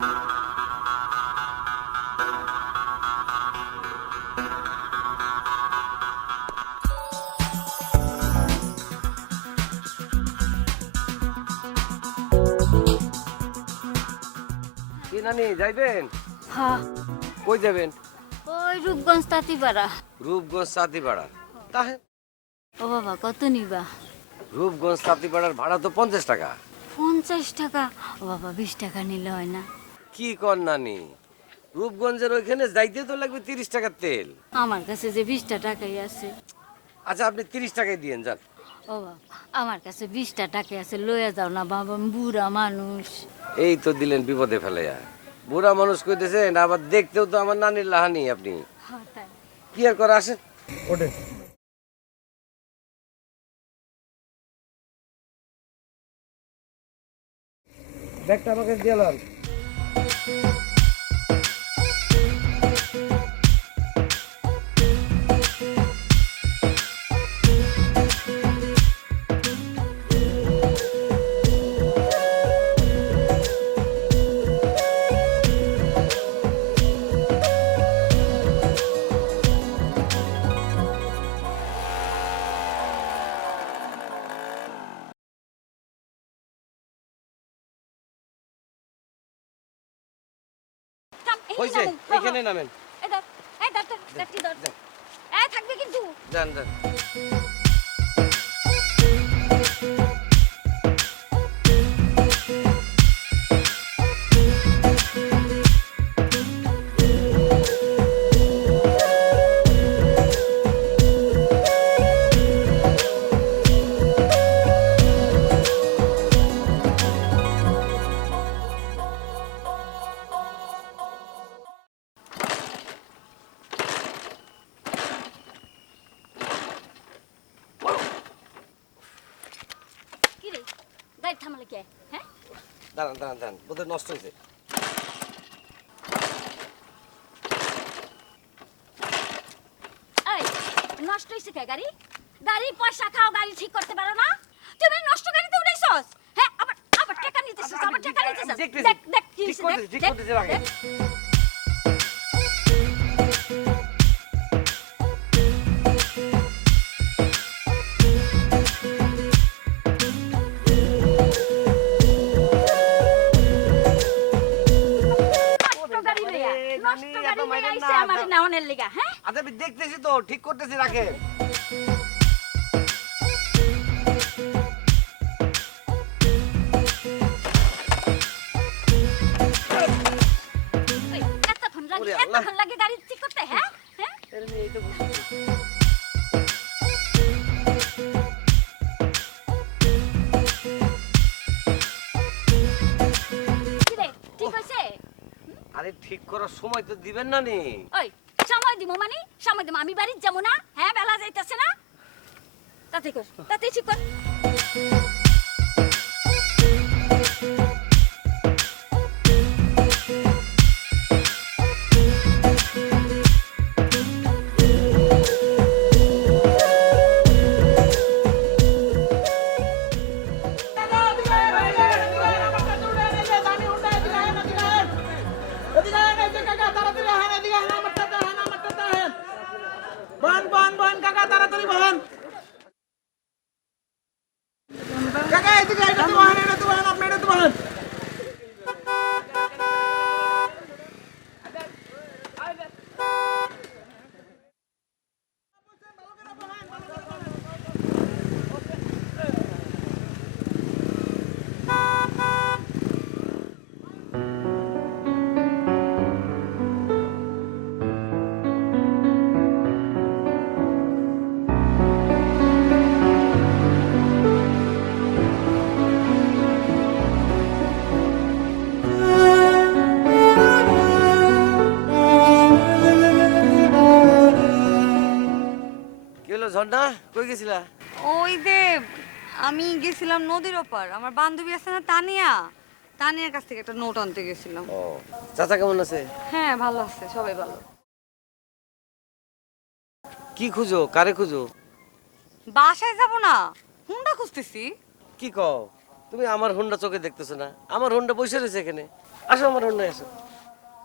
কি নানি যাইবেন? হ্যাঁ, কই যাবেন? ওই রূপগঞ্জ তাঁতিপাড়া। রূপগঞ্জ তাঁতিপাড়া। তাহে ও বাবা, কত নিবা? রূপগঞ্জ তাঁতিপাড়ার ভাড়া তো 50 টাকা। 50 টাকা? ও বাবা, 20 টাকা নিলে হয় না? কি কর নানি, রূপগঞ্জের ওইখানে যাইতে তো লাগবে 30 টাকার তেল। আমার কাছে যে 20টা টাকাই আছে। আচ্ছা আপনি 30 টাকাই দিয়েন যান। ও বাবা, আমার কাছে 20টা টাকাই আছে, লইয়া যাও না বাবা, আমি বুড়া মানুষ। এই তো দিলেন বিপদে ফেলাইয়া। বুড়া মানুষ কইতেছেন, আবার দেখতেও তো আমার নানির লাহানি আপনি। হ্যাঁ, তাই। কি আর করে, আসেন ওঠেন। ব্যাগটা আমাকে দিয়ে লন। হইছে, এখানে নামেন। থাকবে কিন্তু। যান যান। কি রে, গাড়ি থামালে কে? হ্যাঁ, দাঁড়ান দাঁড়ান দাঁড়ান, বোধহয় নষ্ট হয়েছে। এই নষ্ট হইছে কে গাড়ি? গাড়ি পয়সা খাও, গাড়ি ঠিক করতে পারো না? তুমি নষ্ট গাড়িতে উঠাইছস? হ্যাঁ, আবার আবার টাকা নিতেছস, আবার টাকা নিতেছস। দেখ দেখ কি ঠিক হইছে, করতেছি, ঠিক দেখ, করতেছি, রাখেন। নষ্ট গাড়ি লইয়া, নানি, নষ্ট এত গাড়ি লইয়া মাইরেন আইছে না। আমার নেওয়ানের লিগা, হ্যাঁ? আচ্ছা আমি দেখতেছি তো, ঠিক করতেছি, রাখেন। ওই, ওরে আল্লাহ। এতক্ষণ লাগে গাড়ি ঠিক করতে, হ্যাঁ? হ্যাঁ? এর মেয়ে এই তো বুঝতেছি। কি রে, ঠিক হইছে? আরে ঠিক করার সময় তো দিবেন না নি। ওই, সময় দিমু মানে? সময় দিমু, আমি বাড়ির যাবো না? হ্যাঁ, বেলা যাইতাছে না? তাতে কর, তাতে ঠিক কর। বহন বহন বহন কাকা তাড়াতাড়ি বহন কাকা এদিকে এটা তো বহন আপনি এটা তো বহন কি হলো ঝর্ণা, কই গেছিলা? ওই যে আমি গেছিলাম নদীর ওপার, আমার বান্ধবী আছে না তানিয়া, তানিয়ার কাছ থেকে একটা নোট আনতে গেছিলাম। ও, চাচা কেমন আছে? হ্যাঁ, ভালো আছে, সবাই ভালো। কি খুঁজো, কারে খুঁজো? বাসায় যাব না, হুন্ডা খুঁজতেছি। কি কও, তুমি আমার হুন্ডা চোখে দেখতেছো না? আমার হুন্ডা বসে রয়েছে এখানে। আসো আমার হুন্ডায় আসো।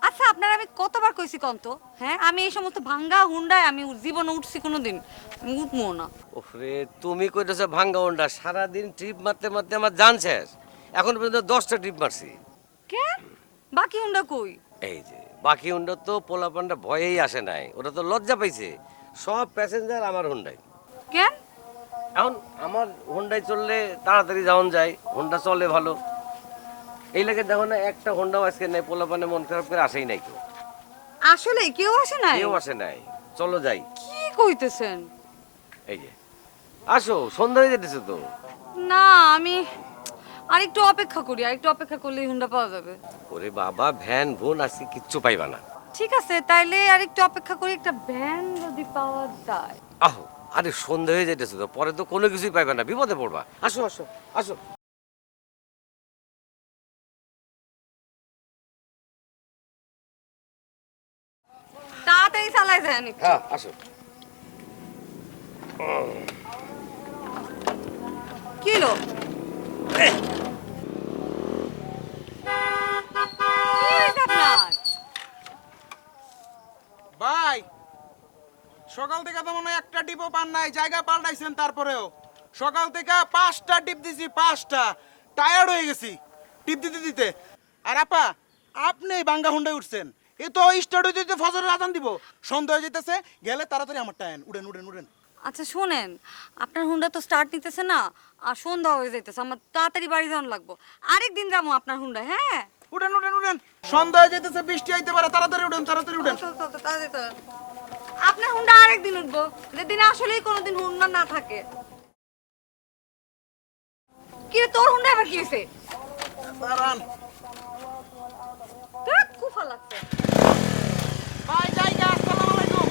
আচ্ছা আপনার আমি কতবার কইছি কন্ত, হ্যাঁ আমি এই সমস্ত ভাঙ্গা হুন্ডায় আমি জীবনে উঠছি কোনোদিন, আমি উঠবো না। ওরে তুমি কইতেছো ভাঙ্গা হুন্ডা, সারাদিন ট্রিপ মারতে মারতে আমার জান শেষ। এখন পর্যন্ত 10টা ট্রিপ মারছি। কে বাকি হুন্ডা কই? এই যে বাকি হুন্ডা তো পোলাপানটা ভয়েই আসে নাই, ওরা তো লজ্জা পাইছে। সব প্যাসেঞ্জার আমার হুন্ডায়। কেন? এখন আমার হুন্ডায় চললে তাড়াতাড়ি যাওন যায়, হুন্ডা চলে ভালো। এই লাগে দেখো না, একটা হুন্ডাও আজকে নাই, পোলাপানে মন খারাপ করে আসেই নাই কেউ। আসলে কেউ আসে নাই? কেউ আসে নাই, চলো যাই। কি কইতেছেন? এই যে আসো, সন্ধ্যা হয়ে যেতেছে তো। না আমি আরেকটু অপেক্ষা করি, আরেকটু অপেক্ষা করলেই হুন্ডা পাওয়া যাবে। ওরে বাবা, ভ্যান বোন আজকে কিচ্ছু পাইবা না। ঠিক আছে তাইলে আরেকটু অপেক্ষা করি, একটা ভ্যান যদি পাওয়া যায়। আহো, আরে সন্ধ্যা হয়ে যেতেছে তো, পরে তো কোনো কিছুই পাইবা না, বিপদে পড়বা। আসো আসো আসো। তাড়াতাড়ি চালাই যায় একটু। হ্যাঁ আসো। কি হলো? কি হয়েছে আপনার? ভাই সকাল থেকে তো মনে হয় একটা টিপও পান নাই, জায়গা পাল্টাইছেন তারপরেও। সকাল থেকে 5টা টিপ দিছি, 5টা। টায়ার্ড হয়ে গেছি টিপ দিতে দিতে। আর আপা, আপনি এই বাঙ্গা হুন্ডায় উঠছেন, এ তো স্টার্ট হইতে হইতে ফজরের আজান দিব, সন্ধ্যা হয়ে যেতেছে। গেলে তাড়াতাড়ি আমার টায়ান, উড়েন উড়েন উড়েন। আচ্ছা শোনেন, আপনার হুন্ডা তো স্টার্ট নিতেছে না, আর সন্ধ্যা হয়ে যাইতেছে, আমার তাড়াতাড়ি বাড়ি যাওয়ার লাগবো। আরেকদিন যাবো আপনার হুন্ডা। হ্যাঁ উড়েন উড়েন উড়েন, সন্ধ্যা হয়ে যেতেছে, বৃষ্টি আইতে পারে, তাড়াতাড়ি উড়েন তাড়াতাড়ি উড়েন। আপনার হুন্ডা আরেকদিন উঠবো, যেদিন আসলেই কোনোদিন হুন্ডা না থাকে। কি রে, তোর হুন্ডা আবার কি হয়েছে? দাঁড়ান কুফা লাগছে। ভাই, জায়গা। আসসালামু আলাইকুম।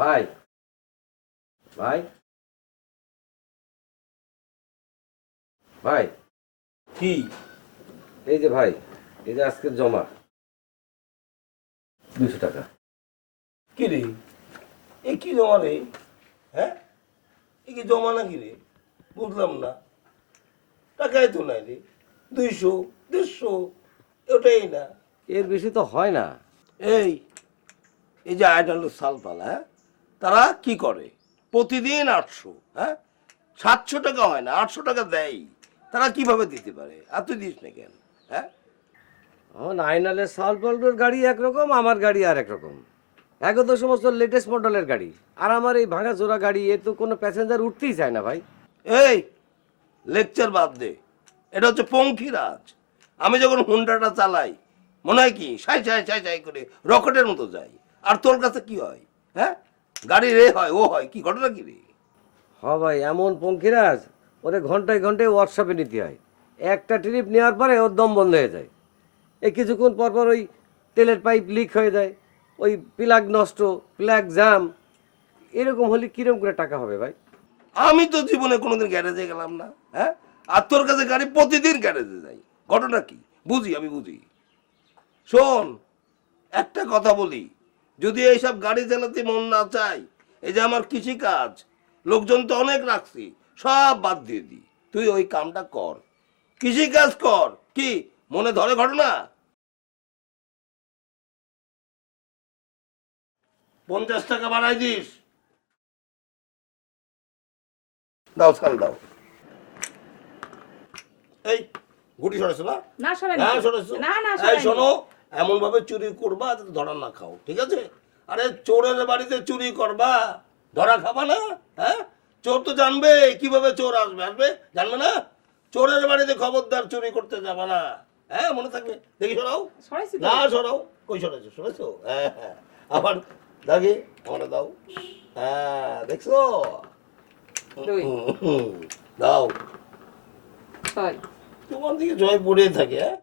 ভাই ভাই ভাই, কি এই যে ভাই, এই যে আজকে জমা 200 টাকা। কি রে, এ কি জমা রে? হ্যাঁ, এ কি জমা নাকি রে? বুঝলাম না, টাকাই তো নাই রে। 200 150 ওটাই না। এর বেশি তো হয় না। এই এই যে আয়ডাল সালপাল, হ্যাঁ, তারা কি করে? প্রতিদিন 800, হ্যাঁ, 700 টাকা হয় না, 800 টাকা দেয়। তারা কিভাবে দিতে পারে? আর তুই দিস না কেন? হ্যাঁ, এখন আইনালের সাল পাল্টোর গাড়ি একরকম, আমার গাড়ি আর একরকম। একে তো সমস্ত লেটেস্ট মডেলের গাড়ি, আর আমার এই ভাঙা চোরা গাড়ি, এ তো কোনো প্যাসেঞ্জার উঠতেই চায় না ভাই। এই লেকচার বাদ দে, এটা হচ্ছে পঙ্খিরাজ। আমি যখন হুন্ডাটা চালাই মনে হয় কি সাই সাই সাই সাই করে রকেটের মতো যাই, আর তোর কাছে কি হয়? হ্যাঁ, গাড়ি রে হয় ও হয়, কি ঘটনা কি রে? হ ভাই, এমন পঙ্খিরাজ, ওরে ঘন্টায় ঘন্টায় ওয়ার্কশপে নিতে হয়। একটা ট্রিপ নেওয়ার পরে ওর দম বন্ধ হয়ে যায়। এই কিছুক্ষণ পর পর ওই তেলের পাইপ লিক হয়ে যায়, ওই প্লাগ নষ্ট, প্লাগ জাম। এরকম হলে কিরকম করে টাকা হবে ভাই? আমি তো জীবনে কোনোদিন গ্যারেজে গেলাম না, হ্যাঁ, আর তোর কাছে গাড়ি প্রতিদিন গ্যারেজে যাই, ঘটনা কি? বুঝি, আমি বুঝি। শোন, একটা কথা বলি, যদি এইসব গাড়ি চালাতে মন না চাই, এই যে আমার কৃষি কাজ, লোকজন তো অনেক রাখছি, সব বাদ দিয়ে দি। তুই ওই কামটা কর, কৃষি কাজ কর। কি মনে ধরে ঘটনা? 50 টাকা বাড়াই দিস। দাও, ছাল দাও। এই গুটি সরেছো না? না সরাই হ্যাঁ সরেছো। না না এই সরাই শোনো, এমন ভাবে চুরি করবা যাতে ধরা না খাও, ঠিক আছে? আরে চোরের বাড়িতে চুরি করবা, ধরা খাবা না? হ্যাঁ, চোর তো জানবে কিভাবে চোর আসবে, আসবে জানবে না? চোরের বাড়িতে খবরদার চুরি করতে যাবা না, হ্যাঁ, মনে থাকবে। দেখি সরাও। সরাইছি তো। না সরাও, কই সরাইছো? সরাইছো? হ্যাঁ হ্যাঁ, আবার দাগে আমার দাও। হ্যাঁ দেখছো, দাও। তোমার দিকে জয় পড়ে থাকে। হ্যাঁ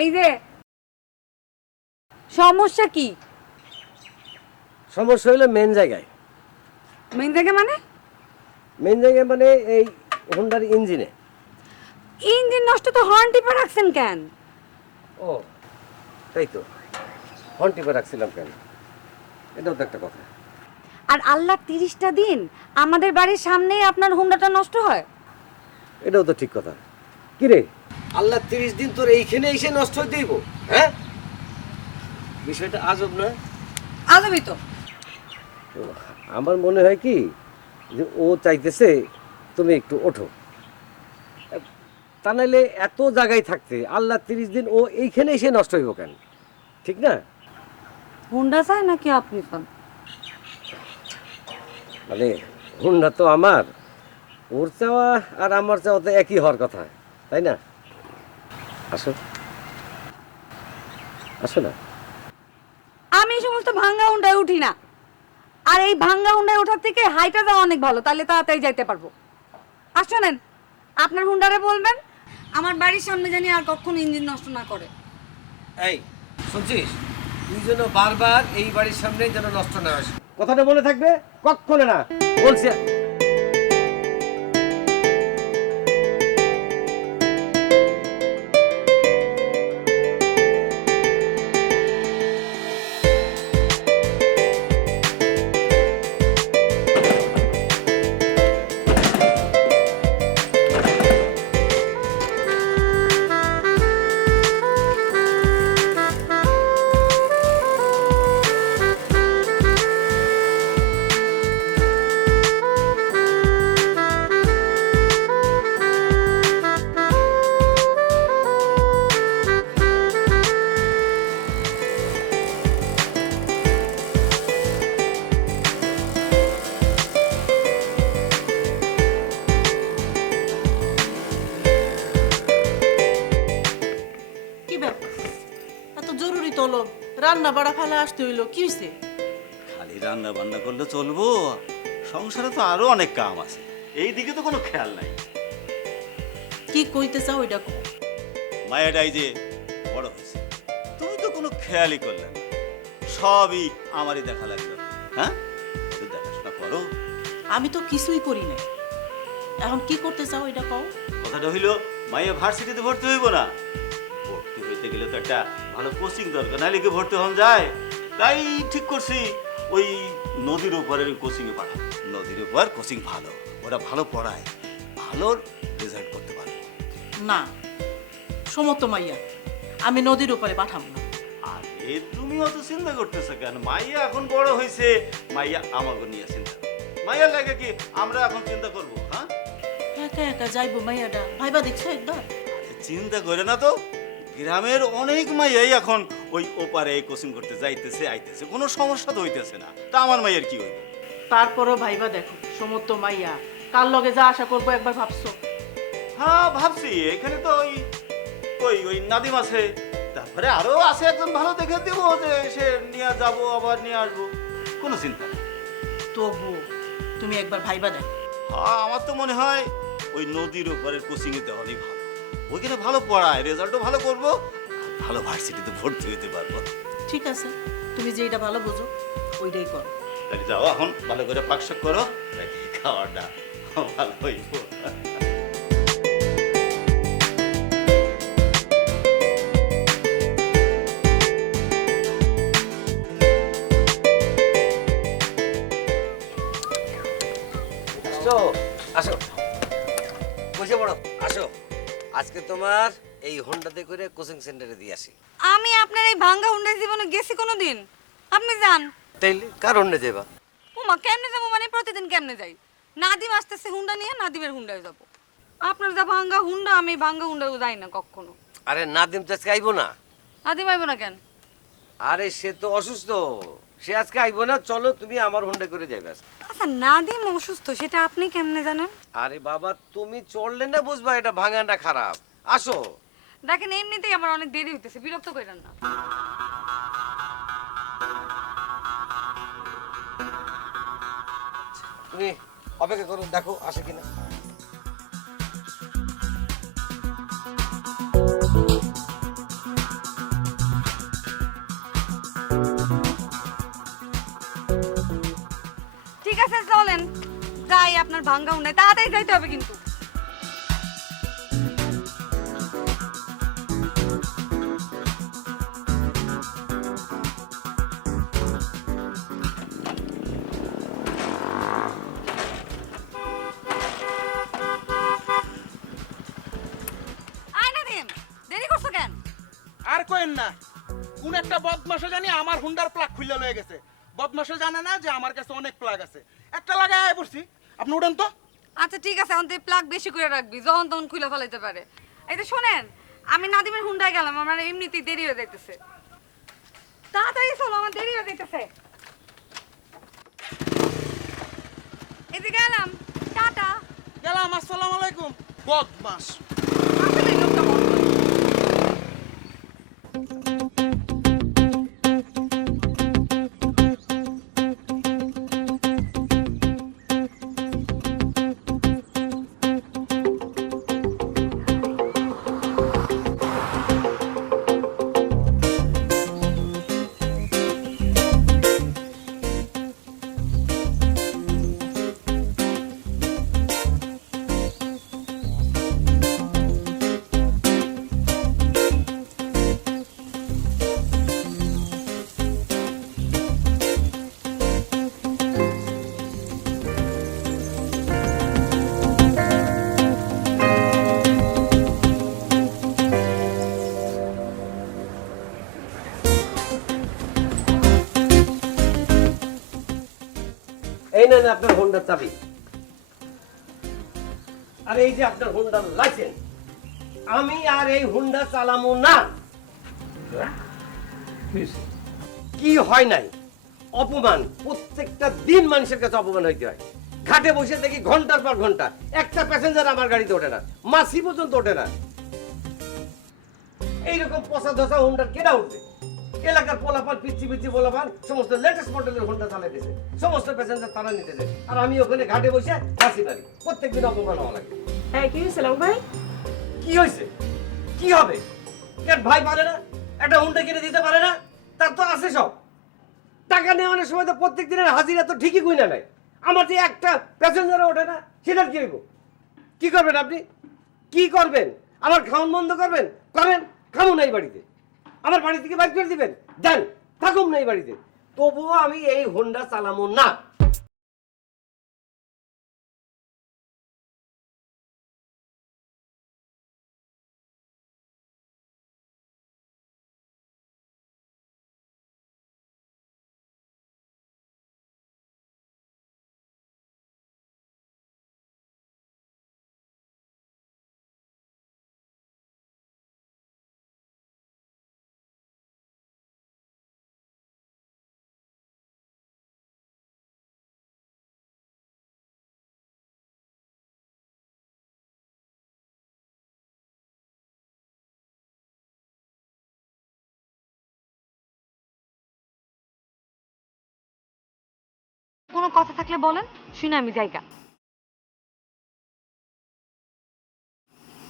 এই যে সমস্যা কি? সমস্যা হইলো মেন জায়গায়। মেন জায়গা মানে? মেন জায়গায় মানে এই হোন্ডার ইঞ্জিনে। ইঞ্জিন নষ্ট তো হর্ন টিপে রাখছেন কেন? ও তাই তো, হর্ন টিপে রাখছিলাম কেন, এটাও তো একটা কথা। আর আল্লাহ 30টা দিন আমাদের বাড়ির সামনেই আপনার হুন্ডাটা নষ্ট হয়। এটাও তো ঠিক কথা। কি রে, আল্লাহ 30 দিন তোর এইখানে এসে নষ্ট হয়ে দেব? হ্যাঁ, বিষয়টা আজব না? আজবই তো। তো আমার মনে হয় কি যে ও চাইতেছে তুমি একটু ওঠো, তা নাহলে এত জায়গায় থাকতে আল্লাহ 30 দিন ও এইখানে এসে নষ্ট হইব কেন? ঠিক না? হুন্ডা চাই নাকি আপনি চান? মানে হুন্ডা তো আমার, ওর চাওয়া আর আমার চাওয়া তো একই হওয়ার কথা, তাই না? আসো আসো না। আমি এই সমস্ত ভাঙ্গা হুন্ডায় উঠি না। আর এই ভাঙ্গা হুন্ডায় ওঠার থেকে হাইটা যাওয়া অনেক ভালো, তাহলে তাড়াতাড়ি যাইতে পারবো। আর শোনেন, আপনার হুন্ডারে বলবেন আমার বাড়ির সামনে জানি আর কখনো ইঞ্জিন নষ্ট না করে। এই শুনছিস, তুই যেন বারবার এই বাড়ির সামনে যেন নষ্ট না হয়, কথাটা মনে থাকবে? কখনো না বলছি। কি ব্যাপার, এত জরুরি তলব, রান্না বাড়া ফেলা আসতে হইলো, কি হয়েছে? খালি রান্না বান্না করলে চলবো? সংসারে তো আরো অনেক কাম আছে, এই দিকে তো কোনো খেয়াল নাই। কি কইতে চাও ওইটা কো। মায়াটাই যে বড় হয়েছে, তুমি তো কোনো খেয়ালই করলে না, সবই আমারই দেখা লাগলো। হ্যাঁ, একটু দেখাশোনা করো। আমি তো কিছুই করি না, এখন কি করতে চাও এটা কও। কথাটা হইলো মাইয়া ভার্সিটিতে ভর্তি হইব না, ভর্তি হইতে গেলে তো একটা ভালো কোচিং দরকার, নাহলে কি ভর্তি হন যায়? তাই ঠিক করছি ওই নদীর উপরের কোচিংয়ে পাঠাবো। নদীর উপর কোচিং ভালো, ওরা ভালো পড়ায়, ভালো রেজাল্ট করতে পারবে। না, সমত মাইয়া, আমি নদীর উপরে পাঠাবো না। আরে তুমি অত চিন্তা করতেছো কেন? মাইয়া এখন বড় হয়েছে, মাইয়া আমাকে নিয়ে চিন্তা করবে। মাইয়ার লাগে কি আমরা এখন চিন্তা করবো? হ্যাঁ, একা একা যাইবো মাইয়াটা, ভাইবা দেখছো একবার? চিন্তা করে না তো, গ্রামের অনেক মাইয়াই এখন ওই ওপারে কোচিং করতে যাইতেছে আইতেছে, কোনো সমস্যা তো হইতেছে না। তা আমার মাইয়ার কি হইব? তারপরও ভাইবা দেখো, সমত মাইয়া কার লগে যা আশা করবো একবার ভাবছো? হ্যাঁ ভাবছি, এখানে তো ওই ওই ওই নাদিম আছে, তারপরে আরো আছে একজন ভালো দেখে দিব, যে সে নিয়ে যাবো আবার নিয়ে আসবো, কোনো চিন্তা নেই। তবু তুমি একবার ভাইবা দেখো। হ্যাঁ, আমার তো মনে হয় ওই নদীর ওপারের কোচিং এ দেওয়ালেই ভালো, ওইখানে ভালো পড়ায়, রেজাল্টও ভালো করবো, আর ভালো ভার্সিটিতে ভর্তি হইতে পারবো। ঠিক আছে, তুমি যেটা ভালো বুঝো ওইটাই করো। তাহলে যাও, এখন ভালো করে পাকশাক করো, নাকি খাওয়াটা ভালো হইব। আসো আসো, বসে পড়ো, আসো। আজকে তোমার এই হোন্ডাতে করে কোচিং সেন্টারে দিয়ে আসি। আমি আপনার এই ভাঙ্গা হুন্ডায় জীবনে গেছি কোনোদিন? আপনি যান। তাইলে কার হোন্ডা যাবা? ওমা, কেমনে যাবো মানে? প্রতিদিন কেমনে যাই? নাদিম আসতেছে হুন্ডা নিয়ে, নাদিমের হুন্ডায় যাবো। আপনার যা ভাঙ্গা হুন্ডা, আমি ভাঙ্গা হুন্ডায় যাই না কখনো। আরে নাদিম তো আজকে আইবো না। নাদিম আইব না কেন? আরে সে তো অসুস্থ, সে আজকে আইবো না, চলো তুমি আমার হুন্ডা করে যাবে আজকে। আচ্ছা নাদিম অসুস্থ সেটা আপনি কেমনে জানেন? আরে বাবা তুমি চললে না বুঝবা এটা ভাঙাটা খারাপ। আসো। দেখেন এমনিতেই আমার অনেক দেরি হইতেছে, বিরক্ত করেন না। তুমি অপেক্ষা করো, দেখো আসে কিনা। ঠিক আছে চলেন যাই, আপনার ভাঙ্গা উন্নয় তাড়াতাড়ি যাইতে হবে কিন্তু। আয় নাদিম, দেরি করছো কেন? আর কইেন না, কোন একটা বদমাশে জানি আমার হুন্ডার প্লাগ খুলে লয়ে গেছে। বদমাশে জানে না যে আমার কাছে অনেক প্লাগ আছে। একটা লাগায় আয় পড়ছি, আপনি উঠেন তো। আচ্ছা ঠিক আছে, অন্তত প্লাগ বেশি করে রাখবি, যখন তখন খুলে ফেলাইতে পারে। এই তো শোনেন, আমি নাদিমের হুন্ডায় গেলাম, আমার এমনিতেই দেরি হয়ে যাইতেছে। তাড়াতাড়ি চলো, আমার দেরি হয়ে যাইতেছে। এই যে গেলাম, টাটা। গেলাম, আসসালামু আলাইকুম। বদমাশ। আসলে লোকটা বন্ধ। এই নেন আপনার হুন্ডার চাবি, আর এই যে আপনার হুন্ডার লাইসেন্স। আমি আর এই হুন্ডা চালামু না। কি হয় নাই অপমান, প্রত্যেকটা দিন মানুষের কাছে অপমান হইতে হয়। ঘাটে বসে দেখি ঘন্টার পর ঘন্টা একটা প্যাসেঞ্জার আমার গাড়িতে ওঠে না, মাসি পর্যন্ত ওঠে না। এইরকম পচা ধসা হুন্ডার কেনা উঠবে? এলাকার পোলাপান পিচ্ছি পিচ্ছি পোলাপান সমস্ত লেটেস্ট মডেলের হুন্ডা চালাইতেছে, সমস্ত প্যাসেঞ্জার তারা নিতেছে, আর আমি ওখানে ঘাটে বসে মাসি মারি। প্রত্যেকদিন অপমান হওয়া লাগে। হ্যাঁ কি হয়েছিল ভাই? কি হয়েছে? কি হবে? কেন ভাই পারে না? একটা হুন্ডা কিনে দিতে পারে না? তার তো আছে সব টাকা নেওয়ানোর সময় তো প্রত্যেক দিনের হাজিরা তো ঠিকই কইনা নেয়। আমার যে একটা প্যাসেঞ্জারও ওঠে না, সেটার কি হইব? কি করবেন আপনি? কি করবেন? আমার খাওয়ান বন্ধ করবেন? করেন, খাবো না এই বাড়িতে। আমার বাড়ি থেকে বাইর করে দিবেন, দেন, থাকুন না এই বাড়িতে। তবুও আমি এই হুন্ডা চালামো না। কোনো কথা থাকলে বলেন, শুনে আমি জায়গা।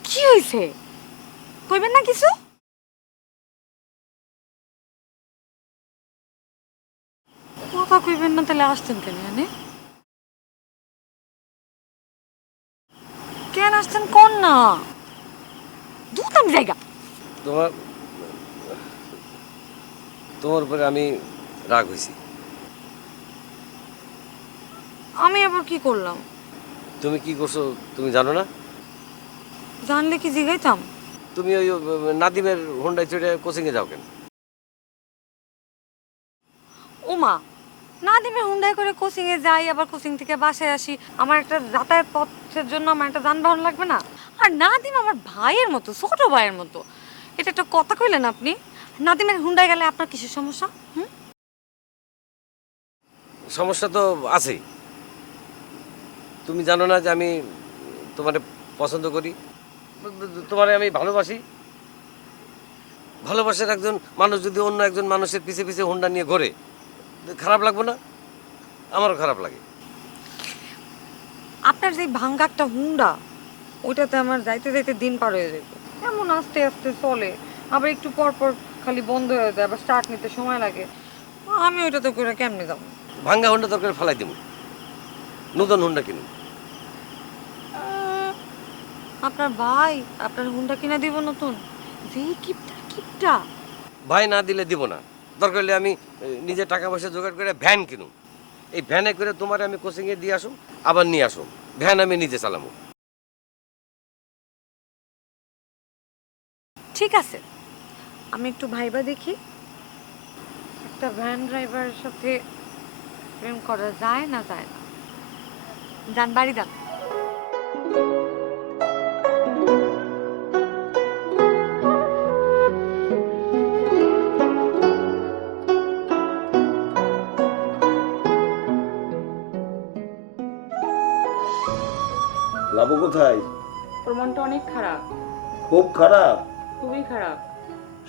কি হয়েছে কইবেন না কিছু? কথা কইবেন না তাহলে আসতেন কেন? কেন আসছেন কোন না? দুধ আমি জায়গা। তোমার তোমার উপরে আমি রাগ হয়েছি। আমি আবার কি করলাম? তুমি কি করছো তুমি জানো না? জানলে কি জিগাইতাম? তুমি ওই নাদিমের হুন্ডায় চড়ে কোচিংয়ে যাও কেন? ওমা, নাদিমের হুন্ডায় করে কোচিং এ যাই, আবার কোচিং থেকে বাসায় আসি। আমার একটা যাতায়াত পথের জন্য আমার একটা যানবাহন লাগবে না? আর নাদিম আমার ভাইয়ের মতো, ছোট ভাইয়ের মতো। এটা একটা কথা কইলেন আপনি? নাদিমের হুন্ডায় গেলে আপনার কিসের সমস্যা? হুম? সমস্যা তো আছেই। তুমি জানো না যে আমি তোমারে পছন্দ করি, তোমারে আমি ভালোবাসি। ভালোবাসার একজন মানুষ যদি অন্য একজন মানুষের পিছে পিছে হুন্ডা নিয়ে ঘোরে, খারাপ লাগবে না? আমারও খারাপ লাগে। আপনার যে ভাঙ্গা একটা হুন্ডা, ওইটাতে আমার যাইতে যাইতে দিন পার হয়ে যাবে। এমন আস্তে আস্তে চলে, আবার একটু পর পর খালি বন্ধ হয়ে যায়, আবার স্টার্ট নিতে সময় লাগে। আমি ওইটাতে করে কেমনে যাবো? ভাঙ্গা হুন্ডা দরকার ফেলাই দেবো, নতুন হুন্ডা কিনুন। আপনার ভাই আপনার হুন্ডা কিনা দিব নতুন? যে কিপটা কিপটা। ভাই না দিলে দিব না। দরকার হলে আমি নিজে টাকা পয়সা জোগাড় করে ভ্যান কিনুন। এই ভ্যানে করে তোমার আমি কোচিংয়ে দিয়ে আসুন, আবার নিয়ে আসুন। ভ্যান আমি নিজে চালাবো। ঠিক আছে, আমি একটু ভাইবা দেখি একটা ভ্যান ড্রাইভারের সাথে প্রেম করা যায় না যায় না। যান বাড়ি যান। লাবু কোথায়? ওর মনটা অনেক খারাপ, খুব খারাপ? খুবই খারাপ।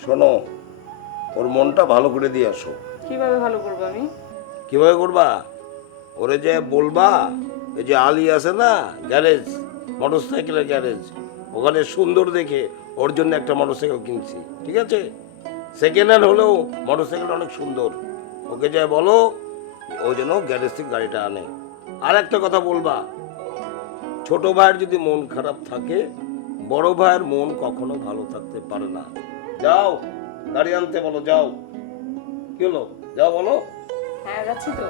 শোনো, ওর মনটা ভালো করে দিয়ে আসো। কিভাবে ভালো করবো আমি? কিভাবে করবা? ওরে যে বলবা, এই যে আলী আছে না গ্যারেজ, মোটরসাইকেলের গ্যারেজ, ওখানে সুন্দর দেখে ওর জন্য একটা মোটরসাইকেল কিনছি, ঠিক আছে? সেকেন্ড হ্যান্ড হলেও মোটরসাইকেলটা অনেক সুন্দর। ওকে যে বলো ও যেন গ্যারেজ থেকে গাড়িটা আনে। আর একটা কথা বলবা, ছোট ভাইয়ের যদি মন খারাপ থাকে, বড় ভাইয়ের মন কখনো ভালো থাকতে পারে না। যাও গাড়ি আনতে বলো, যাও। কি হলো, যাও বলো। হ্যাঁ যাচ্ছি তো।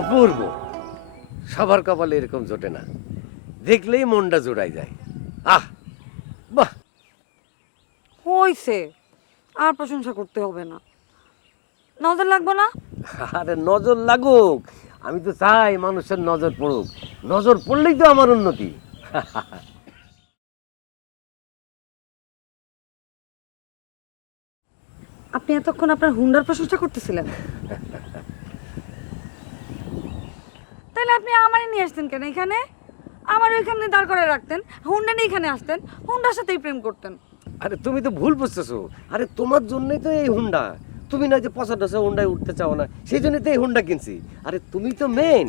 অপূর্ব, সবার কপালে এরকম জোটে না। দেখলেই মনটা জোড়াই যায়। আহ, বাহ। হইছে, আর প্রশংসা করতে হবে না। নজর লাগবে না? আরে নজর লাগুক, আমি তো চাই মানুষের নজর পড়ুক। নজর পড়লেই তো আমার উন্নতি। আপনি এতক্ষণ আপনার হুন্ডার প্রশংসা করতেছিলেন? তাহলে আপনি আমারই নিয়ে আসতেন কেন এখানে? আমার ওইখানে দাঁড় করে রাখতেন, হুন্ডা নিয়ে এখানে আসতেন, হুন্ডার সাথেই প্রেম করতেন। আরে তুমি তো ভুল বুঝতেছো। আরে তোমার জন্যই তো এই হুন্ডা। তুমি না যে পছন্দ হুন্ডায় উঠতে চাও না, সেই জন্যই তো এই হুন্ডা কিনছি। আরে তুমি তো মেন।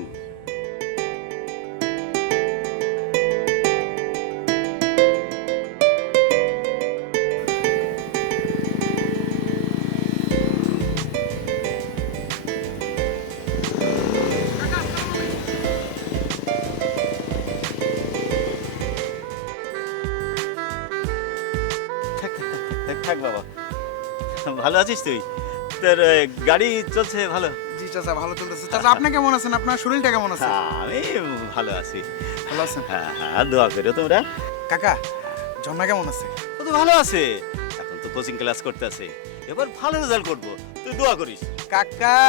থাক বাবা, ভালো আছিস তুই? তোর গাড়ি চলছে ভালো? জি চাচা, ভালো চলতেছে। চাচা আপনি কেমন আছেন? আপনার শরীরটা কেমন আছে? হ্যাঁ, আমি ভালো আছি। ভালো আছেন? হ্যাঁ হ্যাঁ, দোয়া করো তোমরা। কাকা, ঝর্ণা কেমন আছে? ও তো ভালো আছে, এখন তো কোচিং ক্লাস করতে আছে, এবার ভালো রেজাল্ট করবো, তুই দোয়া করিস। কাকা,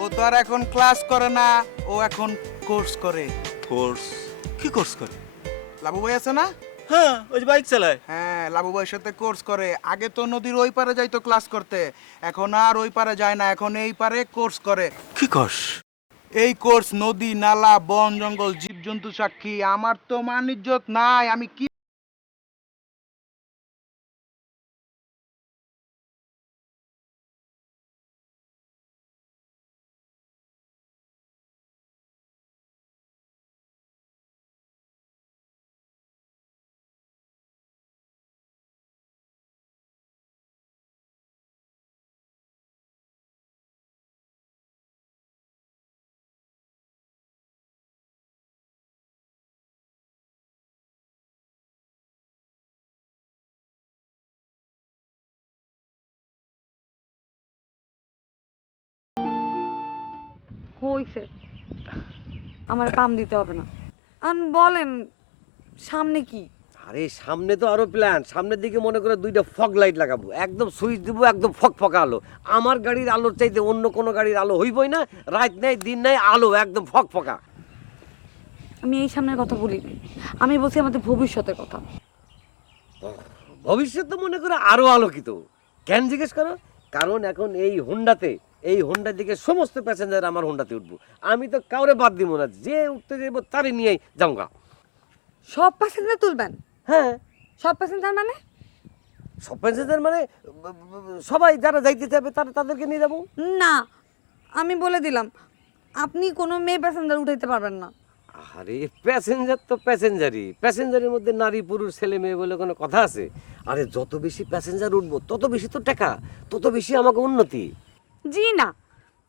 ও তো আর এখন ক্লাস করে না, ও এখন কোর্স করে। কোর্স? কি কোর্স করে? লাবু ভাই আছে না? হ্যাঁ, ওই যে বাইক চালায়। হ্যাঁ, লাবু ভাইয়ের সাথে কোর্স করে। আগে তো নদীর ওই পারে যাইতো ক্লাস করতে, এখন আর ওই পারে যায় না, এখন এই পারে কোর্স করে। কি কোর্স? এই কোর্স নদী, নালা, বন, জঙ্গল, জীবজন্তু সাক্ষী। আমার তো মান ইজ্জত নাই, আমি কি হইছে, আমার পাম দিতে হবে না। বলেন সামনে কি? আরে সামনে তো আরো প্ল্যান, সামনের দিকে মনে করে 2টা ফগ লাইট লাগাবো, একদম সুইচ দিব, একদম ফকফকা আলো। আমার গাড়ির আলোর চাইতে অন্য কোনো গাড়ির আলো হইবই না, রাত নাই দিন নাই, আলো একদম ফকফকা। আমি এই সামনের কথা বলিনি, আমি বলছি আমাদের ভবিষ্যতের কথা। ভবিষ্যৎ তো মনে করে আরো আলোকিত। কেন জিজ্ঞেস করো? কারণ এখন এই হোন্ডার দিকে সমস্ত প্যাসেঞ্জার আমার হোন্ডাতে উঠবো। আমি তো কাউরে বাদ দিব না, যে উঠতে যাবো তারই নিয়েই যাওগা। সব প্যাসেঞ্জার তুলবেন? হ্যাঁ, সব প্যাসেঞ্জার মানে? সব প্যাসেঞ্জার মানে সবাই যারা যাইতে চাইবে তাদেরকে নিয়ে যাবো। না, আমি বলে দিলাম আপনি কোনো মেয়ে প্যাসেঞ্জার উঠাইতে পারবেন না। আরে প্যাসেঞ্জার তো প্যাসেঞ্জারের মধ্যে নারী পুরুষ ছেলে মেয়ে বলে কোনো কথা আছে? আরে যত বেশি প্যাসেঞ্জার উঠবো তত বেশি তো টাকা, তত বেশি আমাকে উন্নতি। জি না,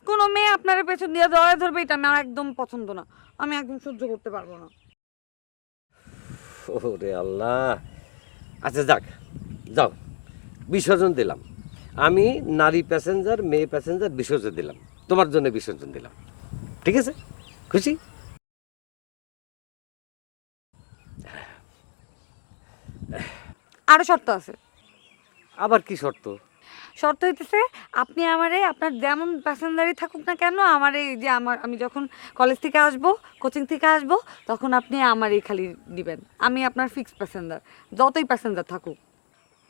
কোনো মেয়ে আপনার পেছন দিয়ে জড়ায় ধরবে, এটা আমার একদম পছন্দ না, আমি একদম সহ্য করতে পারবো না। ওরে আল্লাহ। আচ্ছা যাক, যাও, বিসর্জন দিলাম। আমি নারী প্যাসেঞ্জার মেয়ে প্যাসেঞ্জার বিসর্জন দিলাম, তোমার জন্য বিসর্জন দিলাম। ঠিক আছে? খুশি? আরো শর্ত আছে। আবার কি শর্ত? শর্ত হইতেছে আপনি আমারে, আপনার যেমন প্যাসেঞ্জারই থাকুক না কেন, আমার এই যে আমি যখন কলেজ থেকে আসবো, কোচিং থেকে আসবো, তখন আপনি আমারই খালি দিবেন। আমি আপনার ফিক্সড প্যাসেঞ্জার, যতই প্যাসেঞ্জার থাকুক।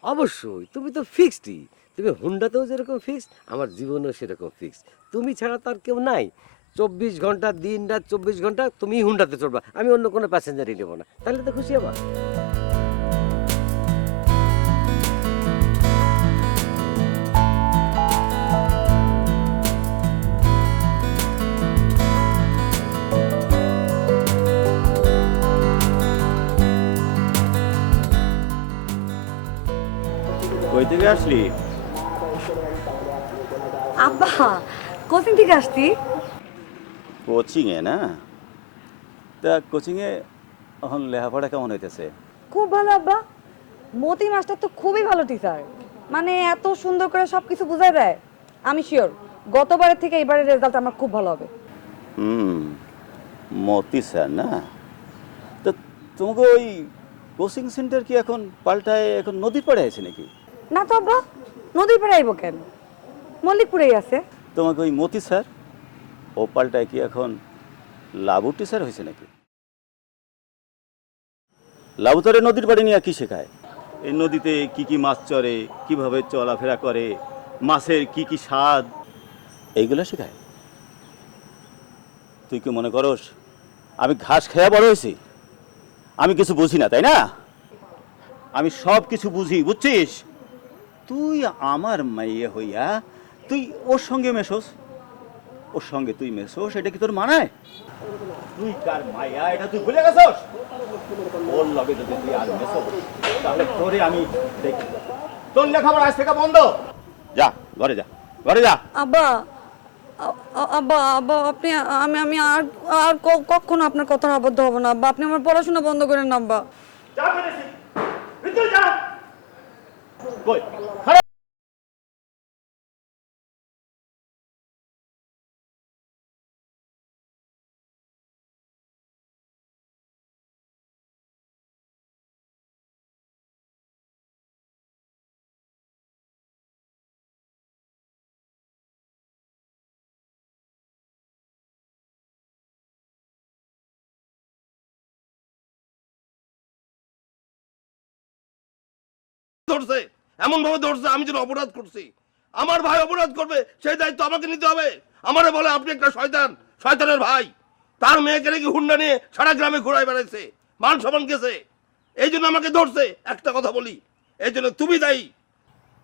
অবশ্যই, তুমি তো ফিক্সডই। তুমি হুন্ডাতেও যেরকম ফিক্স, আমার জীবনেও সেরকম ফিক্স। তুমি ছাড়া তার কেউ নাই। 24 ঘন্টা দিন রাত 24 ঘন্টা তুমি হুন্ডাতে চড়বা, আমি অন্য কোনো প্যাসেঞ্জারই নেবো না। তাহলে তো খুশি আবার। কই থেকে আসলি? আব্বা, কোচিং থেকে আসছি। কোচিংয়ে না? তা কোচিংয়ে এখন লেখাপড়া কেমন হইতেছে? খুব ভালো আব্বা, মতি মাস্টার তো খুবই ভালো টিচার, মানে এত সুন্দর করে সব কিছু বুঝায় দেয়। আমি শিওর গতবারের থেকে এবারের রেজাল্ট আমার খুব ভালো হবে। মতি স্যার না? তো তোমাকে ওই কোচিং সেন্টার কি এখন পাল্টায় এখন নদীর পাড়ে আছে নাকি? না তো আব্বা, নদীর পাড়ে আইব কেন, মল্লিকপুরেই আছে। তোমাকে ওই মতি স্যার ও পাল্টায় কি এখন লাবু টিচার হয়েছে নাকি? লাবু তোরে নদীর পাড়ে নিয়ে কি শেখায়? এই নদীতে কি কি মাছ চড়ে, কিভাবে চলাফেরা করে, মাছের কি কি স্বাদ, এইগুলো শেখায়। তুই কি মনে করস আমি ঘাস খেয়ে বড় হয়েছি, আমি কিছু বুঝি না, তাই না? আমি সব কিছু বুঝি, বুঝছিস? তুই আমার মাইয়ে হইয়া তুই ওর সঙ্গে মেশোস, ওর সঙ্গে তুই মেশোস, এটা কি তোর মানায়? তুই কার মাইয়া এটা তুই ভুলে গেছস? ওর লগে যদি তুই আর মেশোস তাহলে তোরে আমি দেখি। তোর লেখাপড়া আজ থেকে বন্ধ। যা ঘরে যা, ঘরে যা। আব্বা, আব্বা আব্বা আপনি, আমি আর আর কখনো আপনার কথা আবদ্ধ হব না আব্বা, আপনি আমার পড়াশোনা বন্ধ করেন না আব্বা। যা বলেছি, ভিতরে যা। কই খারাপ। ধরছে, এমন ভাবে ধরছে আমি যেন অপরাধ করছি। আমার ভাই অপরাধ করবে, সেই দায়িত্ব আমাকে নিতে হবে। আমারে বলে আপনি একটা শয়তান, শয়তানের ভাই। তার মেয়েকে নাকি হুন্ডা নিয়ে সারা গ্রামে ঘোরায় বেড়াইছে, মান সম্মান গেছে, এই জন্য আমাকে ধরছে। একটা কথা বলি, এই জন্য তুমি দায়ী।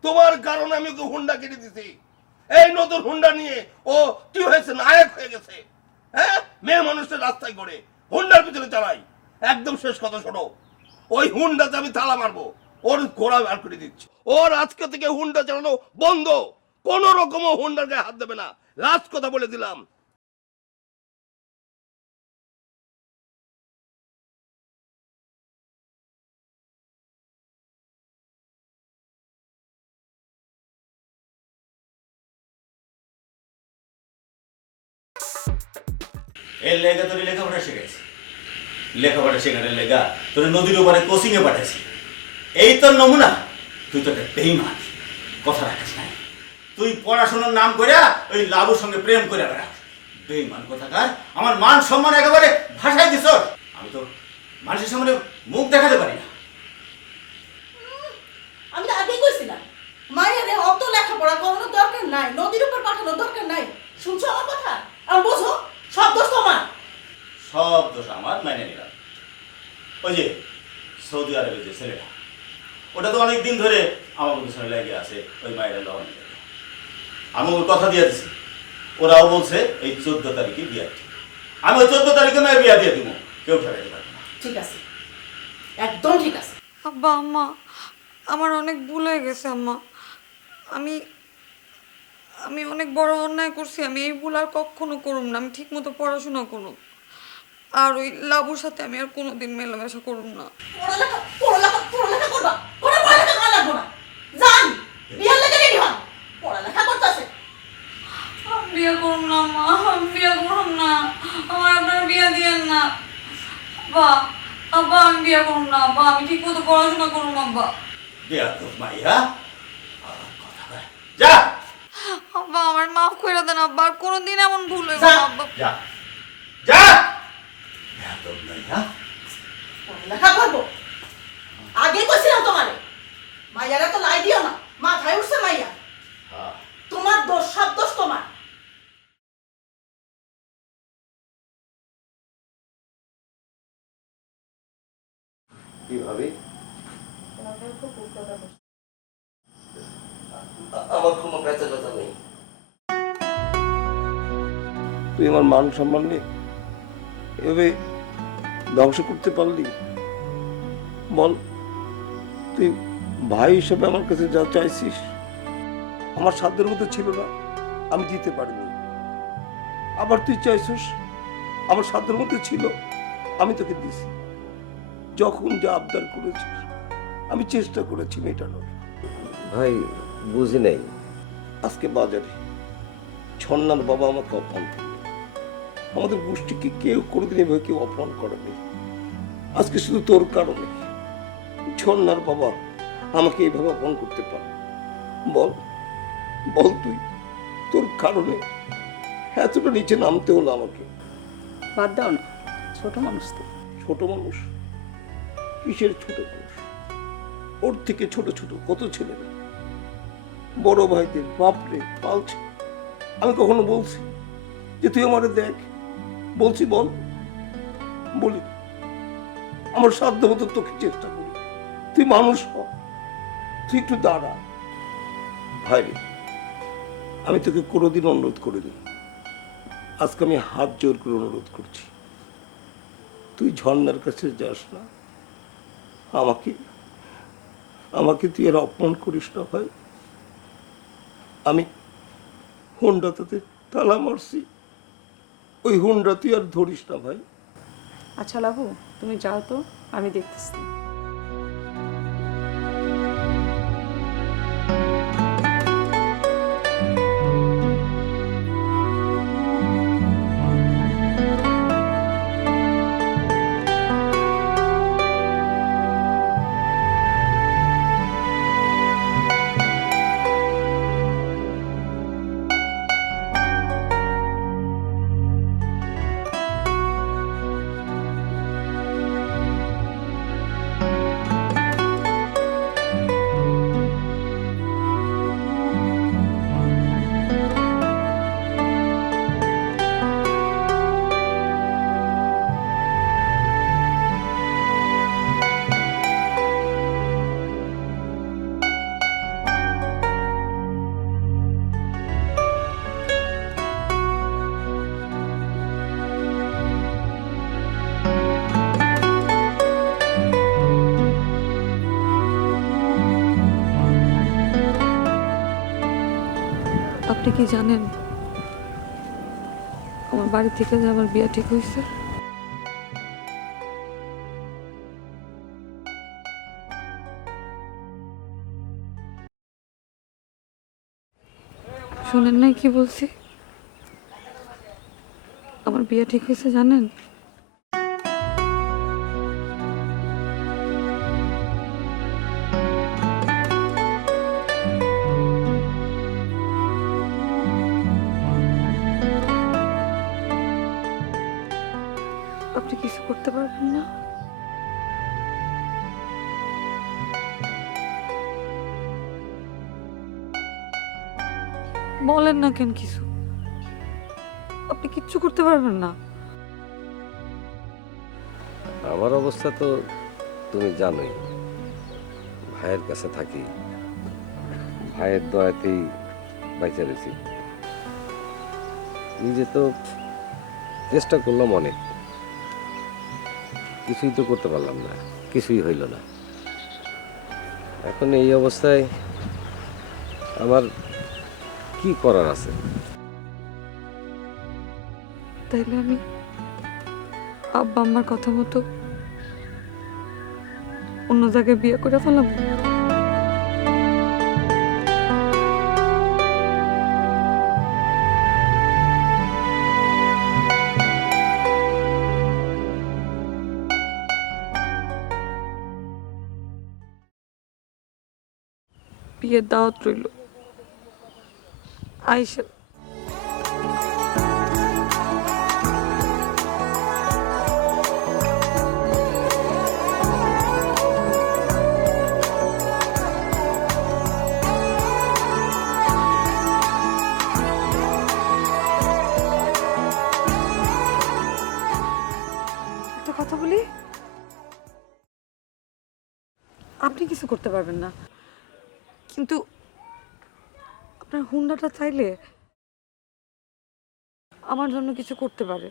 তোমার কারণে আমি ওকে হুন্ডা কিনে দিছি। এই নতুন হুন্ডা নিয়ে ও কি হয়েছে, নায়ক হয়ে গেছে। হ্যাঁ, মেয়ে মানুষটা রাস্তায় করে হুন্ডার পিছনে চালাই। একদম শেষ কথা শোনো, ওই হুন্ডাতে আমি তালা মারবো, ওর ঘোড়া বার করে দিচ্ছি। ওর আজকে থেকে হুন্ডা চালানো বন্ধ, কোন রকম হুন্ডার গায়ে হাত দেবে না। লাস্ট কথা বলে দিলাম। এর লেগা তোর লেখাপড়া শিখাইছি, লেখাপড়া শেখানোর লেগা তোর নদীর উপরে কোচিংয়ে পাঠাইছি। এই তোর নমুনা? তুই তো একটা বেঈমান, কথা রাখিস নাই। তুই পড়াশোনার নাম করে ওই লাবুর সঙ্গে প্রেম করে বেড়া, বেঈমান কোথাকার। আমার মান সম্মান একেবারে ভাসাই দিস। আমি তো মানুষের সামনে মুখ দেখাতে পারি না। আমি তো আগেই কইছিলাম মায়ের অত লেখাপড়া করানোর দরকার নাই, নদীর উপর পাঠানোর দরকার নাই। শুনছো আমার কথা? আর বোঝো সব দোষ তোমার। সব দোষ আমার, মেনে নিলাম। ওই যে সৌদি আরবের যে ছেলেটা, ওটা তো অনেক দিন ধরে আমার পিছনে লেগে আছে ওই মায়ের লবণ। আমি ওই কথা দিয়ে দিছি, ওরাও বলছে এই 14 তারিখে বিয়া ঠিক। আমি ওই 14 তারিখে মেয়ের বিয়া দিয়ে দিব, কেউ ঠেকাতে পারবে না। ঠিক আছে, একদম ঠিক আছে। আব্বা আম্মা, আমার অনেক ভুল হয়ে গেছে আম্মা। আমি আমি অনেক বড় অন্যায় করছি। আমি এই ভুল আর কখনো করুম না। আমি ঠিক মতো পড়াশোনা করুম, আর ওই লাবুর সাথে আমি আর কোনোদিন মেলামেশা করুম না। পড়ালেখা করবা, কোনো পড়ালেখা করা লাগবো না। জান বিয়ার লেগে রেডি হন, পড়ালেখা করতেছে। বিয়ে করুম না মা, আমি বিয়ে করুম না। আমার আপনারা বিয়ে দিয়েন না বা আব্বা। আমি বিয়ে করুম না আব্বা, আমি ঠিক মতো পড়াশোনা করুম আব্বা। বিয়া তোর মাইয়া আর কথা কয়। যা আব্বা আমার মাফ করে দেন আব্বা, আর কোনোদিন এমন ভুল হইব না আব্বা। যা যা, বিয়া তোর মাইয়া। পড়ালেখা করবো, আগে কইছিলাম তোমারে মাইয়ারা তো লাই দিও না। মাথায় উঠছে মাইয়া, হ্যাঁ, তোমার দোষ, সব দোষ তোমার। কি ভাবি? আমার কোনো ব্যথা ব্যথা নেই। তুই আমার মান সম্মান নিয়ে এভাবে ধ্বংস করতে পারলি? বল, তুই ভাই হিসেবে আমার কাছে যা চাইছিস আমার সাধ্যের মধ্যে ছিল না, আমি দিতে পারিনি। আবার তুই চাইছিস, আমার সাধ্যের মধ্যে ছিল, আমি তোকে দিছি। যখন যা আবদার করেছিস আমি চেষ্টা করেছি মেটানোর। ভাই বুঝি নাই। আজকে বাজারে ছন্নার বাবা আমাকে অপমান করলো। আমাদের গোষ্ঠীকে কেউ কোনোদিন এভাবে কেউ অপমান করেনি। আজকে শুধু তোর কারণে ছন্নার বাবা আমাকে এইভাবে অপমান করতে পারে? বল বল, তুই তোর কারণে এতটা নিচে নামতে হলো আমাকে। বাদ দাও না, ছোট মানুষ তো। ছোট মানুষ? কিসের ছোট মানুষ? ওর থেকে ছোট ছোট কত ছেলেরা বড় ভাইদের বাপরে পালছে। আমি কখনো বলছি যে তুই আমারে দেখ? বলছি? বল, বলি। আমার সাধ্য মতো তোকে চেষ্টা করি, তুই মানুষ হ, তুই একটু দাঁড়া। ভাইরে, আমি তোকে কোনোদিন অনুরোধ করিনি, আজকে আমি হাত জোর করে অনুরোধ করছি, তুই ঝর্ণার কাছে যাস না। আমাকে আমাকে তুই আর অপমান করিস না ভাই। আমি হুন্ডাতে তালা মারছি, ওই হুন্ডা তুই আর ধরিস না ভাই। আচ্ছা লাবু, তুমি যাও তো, আমি দেখতেছি। আপনি কি জানেন আমার বাড়ি থেকে যে আমার বিয়ে ঠিক হয়েছে? শোনেন নাই কি বলছি? আমার বিয়ে ঠিক হয়েছে জানেন? আপনি কিছু করতে পারবেন না? বলেন না কেন কিছু? আপনি কিচ্ছু করতে পারবেন না? আমার অবস্থা তো তুমি জানোই, ভাইয়ের কাছে থাকি, ভাইয়ের দয়াতেই বাইচা রয়েছি। নিজে তো চেষ্টা করলাম অনেক, কিছুই তো করতে পারলাম না, কিছুই হইল না। এখন এই অবস্থায় আমার কি করার আছে? তাইলে আমি আব্বা আম্মার কথা মতো অন্য জায়গায় বিয়ে করে ফেলাম। বিয়ের দাওয়াত রইল, আইসা। একটা কথা বলি, আপনি কিছু করতে পারবেন না, কিন্তু আপনার হুন্ডাটা চাইলে আমার জন্য কিছু করতে পারে।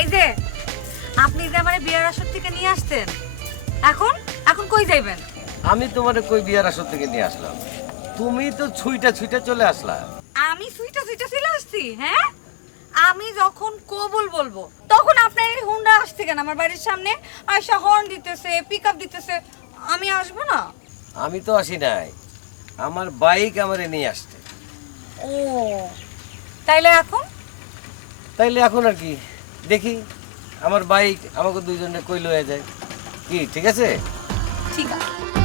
এই যে আপনি যে আমারে বিয়ের আসর থেকে নিয়ে আসতেন, এখন এখন কই যাইবেন? আমি তোমার কই বিয়ার আসর থেকে নিয়ে আসলাম, তুমি তো ছুইটা ছুইটা চলে আসলা। আমি সুইটা সুইটা চলে আসছি? বলছি? হ্যাঁ, আমি যখন কবুল বলবো তখন আপনার এই হুন্ডা আসছে কেন আমার বাড়ির সামনে? আয়সা হর্ন দিতেছে, পিক আপ দিতেছে, আমি আসবো না? আমি তো আসি নাই, আমার বাইক আমারে নিয়ে আসছে। ও, তাইলে এখন? তাইলে এখন আর কি, দেখি আমার বাইক আমাকে দুইজনে কই লয়ে যায়। কি ঠিক আছে? ঠিক আছে।